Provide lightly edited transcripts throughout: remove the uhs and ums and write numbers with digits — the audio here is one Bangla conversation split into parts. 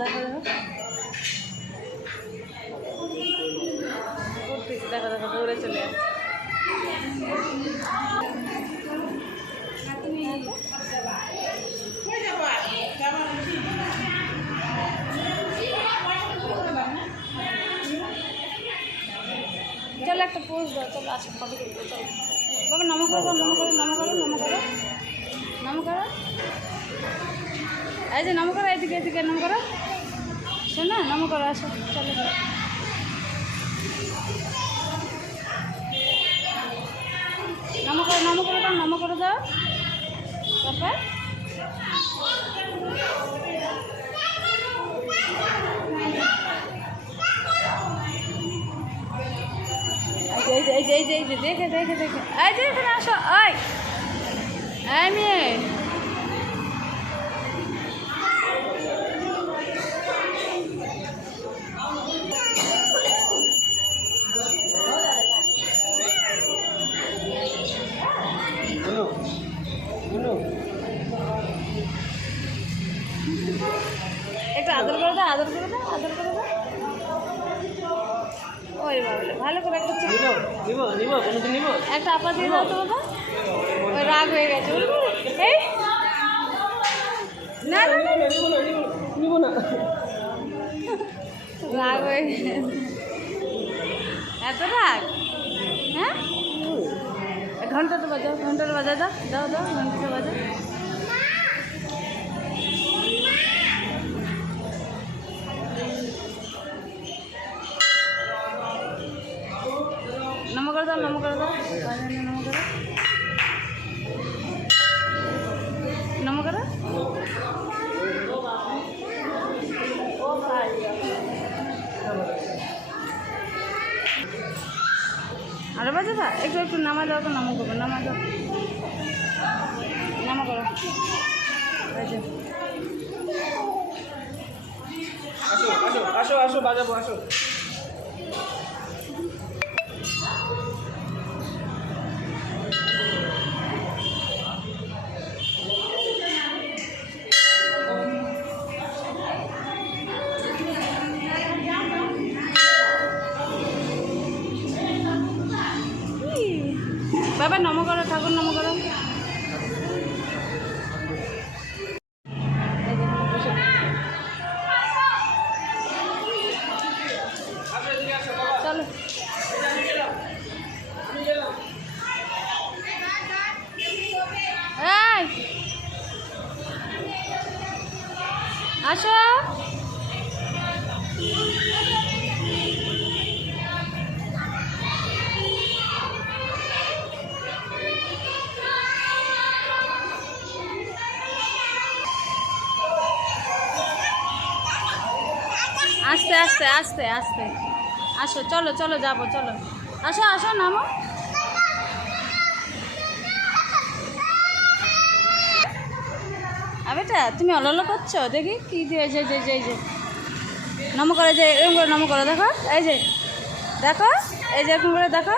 দেখো দেখো দেখো দেখো দৌড়ে চলে আসছে। চলো একটা পোজ দাও, চলো আসো ফটো তুলবো, চলো বাবা নম করো নম করো নম করো নম করো নম করো, এই যে নম করো, এদিকে এদিকে নম করো, শোনো নম করো, আসো চলো নম করো নম করো দাও, নম করে দাও, তারপর এই যে দেখে দেখে দেখে, এই যে এখানে আসো, এই মেয়ে একটু আদর করে দাও, আদর করে দাও, আদর করে দাও, ওই বাবলে ভালো করে একটা আপা দিয়ে দাও তো বাবা, ওই রাগ হয়ে গেছে, এই না রাগ হয়ে গেছে, এত রাগ, হ্যাঁ ঘন্টাটা বাজাও, ঘন্টাটা বাজাও, দাও দাও দাও ঘন্টাটা বাজাও, নম করে দাও, নম করে দাও, নম করো, আরো বাজে দা একটু একটু নামা দাও তো, নামা করবো, নামা দাও, নামা করো, আসো আসো আসো আসো বাজাবো, আসো বাবা নম করো, ঠাকুর নম করো, চলো আসো, আস্তে আস্তে আস্তে আস্তে আসো, চলো চলো যাবো, চলো আসো আসো নামো, আবেটা তুমি অলল করছো, দেখি কি দিয়ে, এই যে নম করে, যে এরকম করে নম করো, দেখো এই যে দেখো, এই যে এরকম করে দেখো,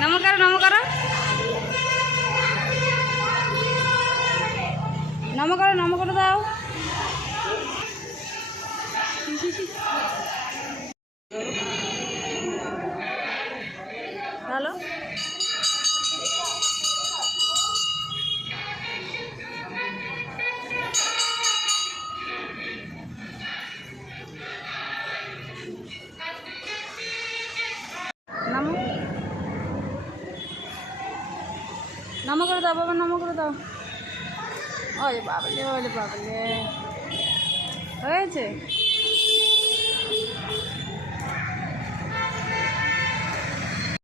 নম করো নম করো নম করো, নম করে দাও, ভালো নামো, নম করে দাও বাবা, নম করে দাও, ওলে বাবলে, ওলে বাবলে হয়েছে।